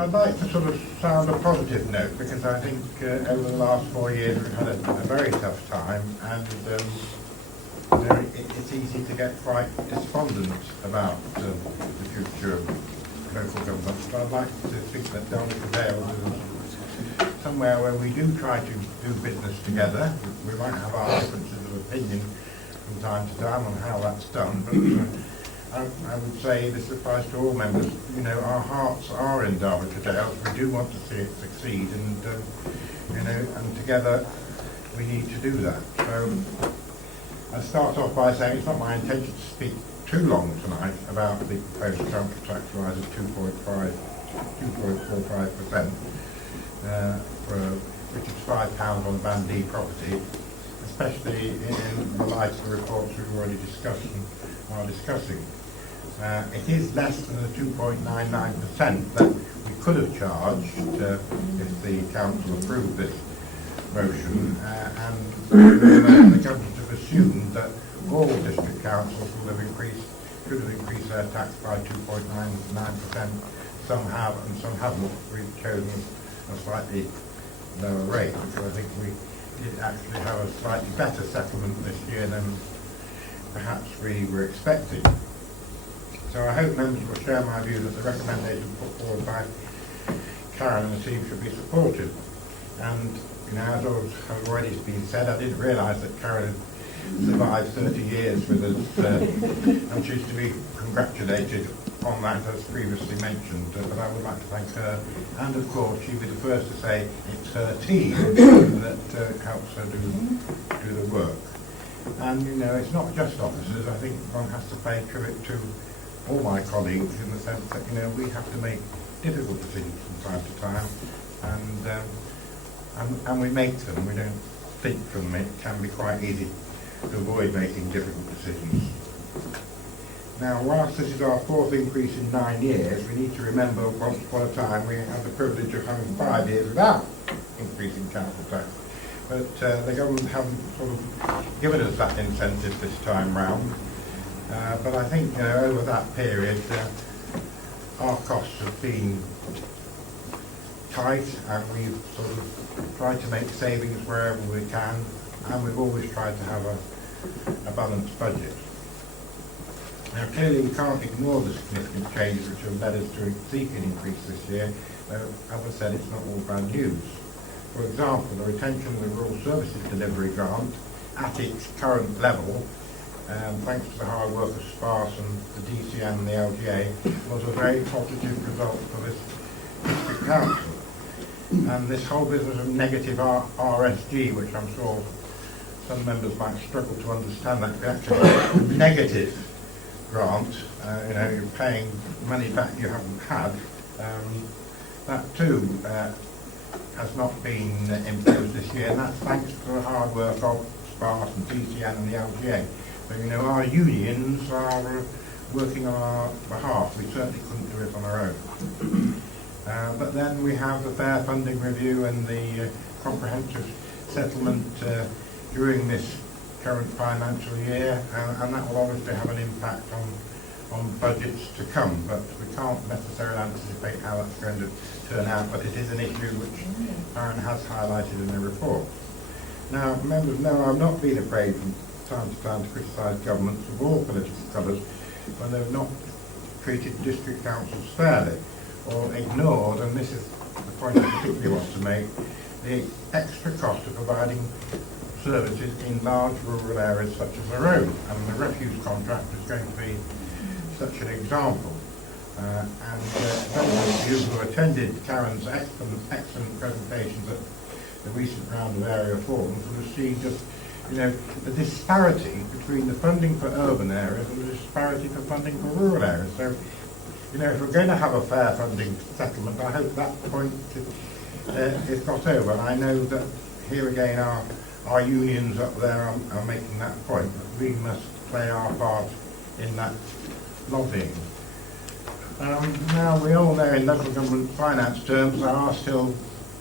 I'd like to sort of sound a positive note, because I think over the last 4 years we've had a very tough time, and it's easy to get quite despondent about the future of local government. But I'd like to think that Derbyshire Dales is somewhere where we do try to do business together. We might have our differences of opinion from time to time on how that's done, but I would say this applies to all members. You know, our hearts are in Derbyshire Dales. We do want to see it succeed, and you know, and together we need to do that. So I start off by saying it's not my intention to speak too long tonight about the proposed council tax rise of 2.45%, which is £5 on Band D property, especially in the light of the reports we've already discussed and are discussing. It is less than the 2.99% that we could have charged if the council approved this motion, and the government have assumed that all district councils should have increased their tax by 2.99%. Some have and some haven't. We've chosen a slightly lower rate, because I think we did actually have a slightly better settlement this year than perhaps we were expecting. So I hope members will share my view that the recommendation put forward by Karen and the team should be supported. And you know, as has already been said, I didn't realise that Karen had survived 30 years with us, and she's to be congratulated on that, as previously mentioned. But I would like to thank her, and of course she'll be the first to say it's her team that helps her do the work. And you know, it's not just officers. I think one has to pay tribute to all my colleagues, in the sense that, you know, we have to make difficult decisions from time to time, and we make them. We don't think from them. It can be quite easy to avoid making difficult decisions. Now, whilst this is our fourth increase in 9 years, we need to remember once upon a time we had the privilege of having 5 years without increasing council tax. But the government haven't sort of given us that incentive this time round. But I think over that period our costs have been tight, and we've sort of tried to make savings wherever we can, and we've always tried to have a balanced budget. Now clearly we can't ignore the significant changes which have led us to seek an increase this year, though as I said, it's not all bad news. For example, the retention of the Rural Services Delivery Grant at its current level, thanks to the hard work of SPARS and the DCN and the LGA, was a very positive result for this district council. And this whole business of negative RSG, which I'm sure some members might struggle to understand, that actually negative grant, you know, you're paying money back you haven't had, that too has not been imposed this year, and that's thanks to the hard work of SPARS and DCN and the LGA. So, you know, our unions are working on our behalf. We certainly couldn't do it on our own. But then we have the fair funding review and the comprehensive settlement during this current financial year, and that will obviously have an impact on budgets to come, but we can't necessarily anticipate how that's going to turn out, but it is an issue which Aaron has highlighted in the report. Now, members know I've not been afraid from time to time to criticise governments of all political colours when they've not treated district councils fairly, or ignored, and this is the point I particularly want to make, the extra cost of providing services in large rural areas such as our own, and the refuse contract is going to be such an example. And those of you who attended Karen's excellent presentations at the recent round of area forums will have seen just, you know, the disparity between the funding for urban areas and the disparity for funding for rural areas. So, you know, if we're going to have a fair funding settlement, I hope that point is got over. I know that here again our unions up there are making that point, but we must play our part in that lobbying. Now, we all know in local government finance terms there are still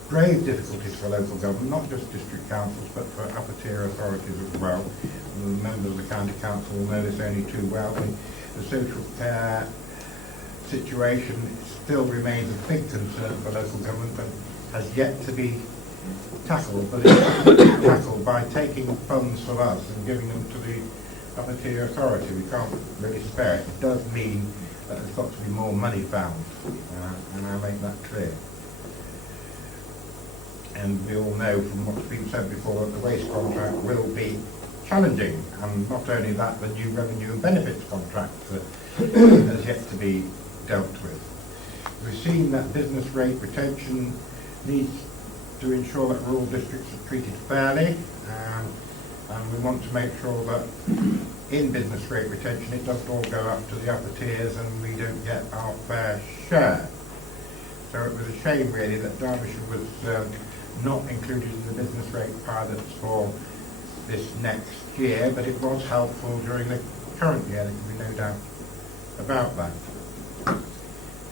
grave difficulties for local government, not just district councils, but for upper tier authorities as well. And the members of the county council will know this only too well. The social care situation still remains a big concern for local government and has yet to be tackled, but it's tackled by taking funds from us and giving them to the upper tier authority. We can't really spare it. It does mean that there's got to be more money found, and I make that clear. And we all know from what's been said before that the waste contract will be challenging, and not only that, the new revenue and benefits contract has yet to be dealt with. We've seen that business rate retention needs to ensure that rural districts are treated fairly, and we want to make sure that in business rate retention it doesn't all go up to the upper tiers and we don't get our fair share. So it was a shame really that Derbyshire was not included in the business rate pilots for this next year, but it was helpful during the current year, there can be no doubt about that.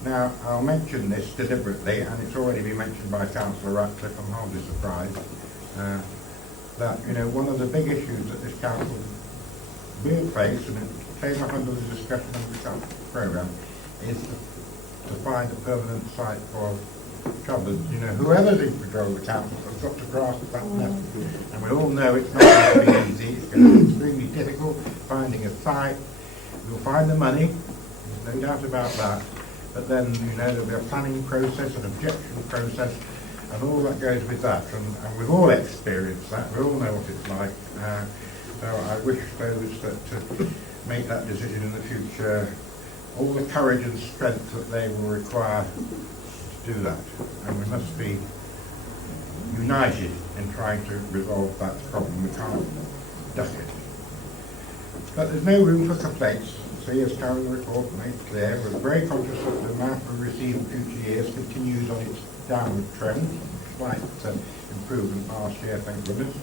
Now, I'll mention this deliberately, and it's already been mentioned by Councillor Ratcliffe. I'm hardly surprised that, you know, one of the big issues that this council will face, and it came up under the discussion of the council programme, is to find a permanent site for troublers. You know, whoever's in control of the council has got to grasp that message. And we all know it's not going to be easy. It's going to be extremely difficult finding a site. We'll find the money, there's no doubt about that. But then, you know, there'll be a planning process, an objection process, and all that goes with that. And we've all experienced that. We all know what it's like. So I wish those that to make that decision in the future all the courage and strength that they will require to do that. And we must be united in trying to resolve that problem. We can't duck it. But there's no room for complaints. So as Karen's report made clear, we're very conscious that the amount we receive in future years continues on its downward trend, slight improvement last year, thank goodness.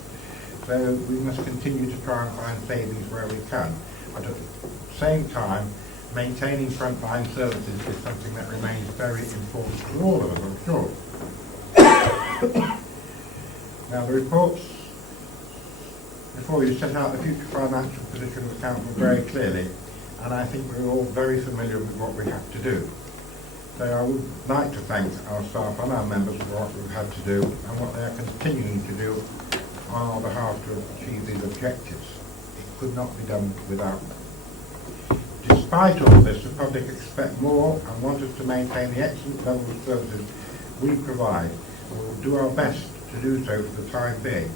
So we must continue to try and find savings where we can. But at the same time, maintaining frontline services is something that remains very important to all of us, I'm sure. Now the reports before you set out the future financial position of the council very clearly, and I think we're all very familiar with what we have to do. So I would like to thank our staff and our members for what we've had to do and what they are continuing to do on our behalf to achieve these objectives. It could not be done without them. Despite all this, the public expect more and want us to maintain the excellent level of services we provide. We will do our best to do so for the time being,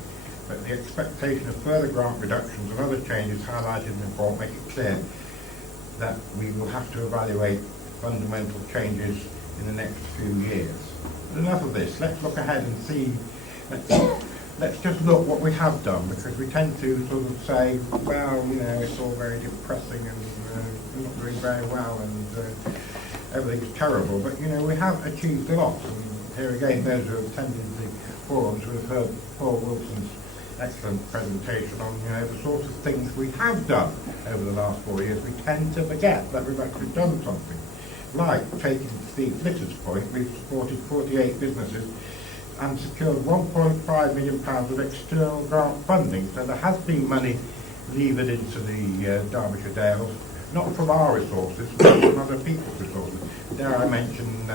but the expectation of further grant reductions and other changes highlighted in the report make it clear that we will have to evaluate fundamental changes in the next few years. But enough of this. Let's look ahead and see. Let's just look what we have done, because we tend to sort of say, well, you know, it's all very depressing and we're not doing very well and everything's terrible. But, you know, we have achieved a lot. And here again, those who have attended the forums will have heard Paul Wilson's excellent presentation on, you know, the sort of things we have done over the last 4 years. We tend to forget that we've actually done something. Like taking Steve Flitter's point, we've supported 48 businesses and secured £1.5 million of external grant funding. So there has been money levered into the Derbyshire Dales, not from our resources, but from other people's resources. There I mentioned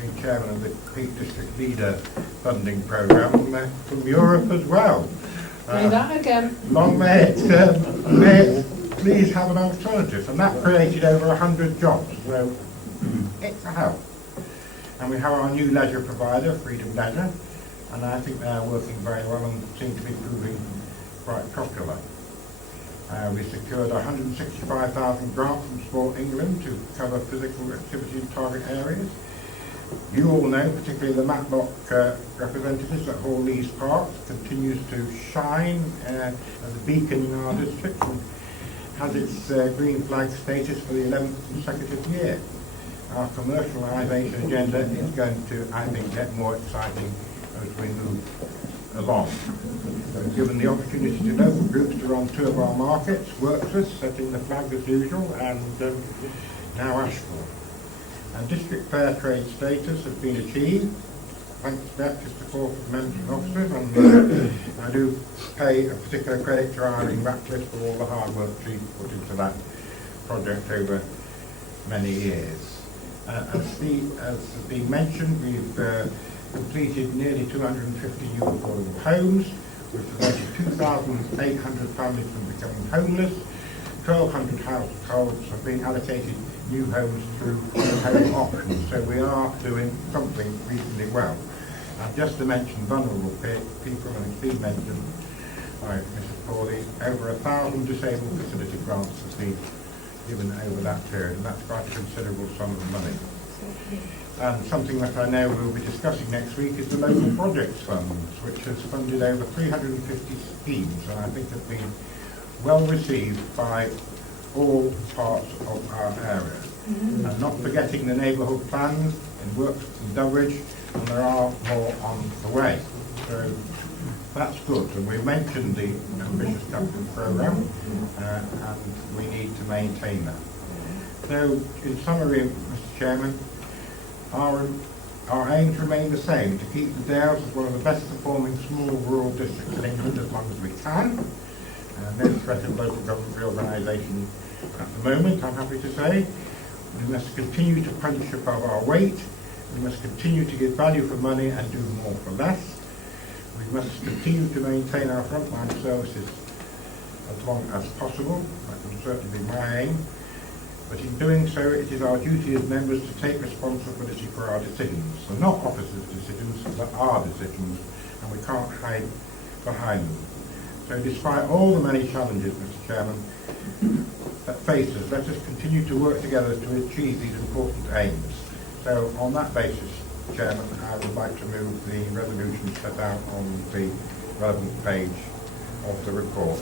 being chairman of the Peak District Leader funding programme from Europe as well. Say that again. Long may it please have an alternative, and that created over 100 jobs, so it's a help. And we have our new leisure provider, Freedom Leisure, and I think they are working very well and seem to be proving quite popular. We secured a £165,000 grant from Sport England to cover physical activity in target areas. You all know, particularly the Matlock representatives, that Hall Lees Park continues to shine as a beacon in our district and has its green flag status for the 11th consecutive year. Our commercialisation agenda is going to, I think, get more exciting as we move along. We've given the opportunity to local groups to run 2 of our markets, Worksworth, setting the flag as usual, and now Ashford. And district fair trade status has been achieved, thanks to that, just to call for members and officers, and I do pay a particular credit to Irene Ratcliffe for all the hard work she's put into that project over many years. As has been mentioned, we've completed nearly 250 new affordable homes, which prevented 2,800 families from becoming homeless. 1,200 households have been allocated new homes through home options, so we are doing something reasonably well. And just to mention vulnerable people, and it's been mentioned by Mrs. Pawley, over 1,000 disabled facility grants have been given over that period, and that's quite a considerable sum of money. And something that I know we'll be discussing next week is the Local Projects Funds, which has funded over 350 schemes, and I think have been well received by all parts of our area. And not forgetting the neighbourhood plans in works in Derbyshire, and there are more on the way. So that's good, and we mentioned the ambitious capital programme, and we need to maintain that. So, in summary, Mr. Chairman, our aims remain the same: to keep the Dales as one of the best performing small rural districts in England as long as we can. No threat of local government reorganisation at the moment, I'm happy to say. We must continue to punch above our weight. We must continue to give value for money and do more for less. We must continue to maintain our frontline services as long as possible. That will certainly be my aim. But in doing so, it is our duty as members to take responsibility for our decisions. They're not officers' decisions, but our decisions, and we can't hide behind them. So despite all the many challenges, Mr. Chairman, that face us, let us continue to work together to achieve these important aims. So on that basis, Chairman, I would like to move the resolution set out on the relevant page of the report.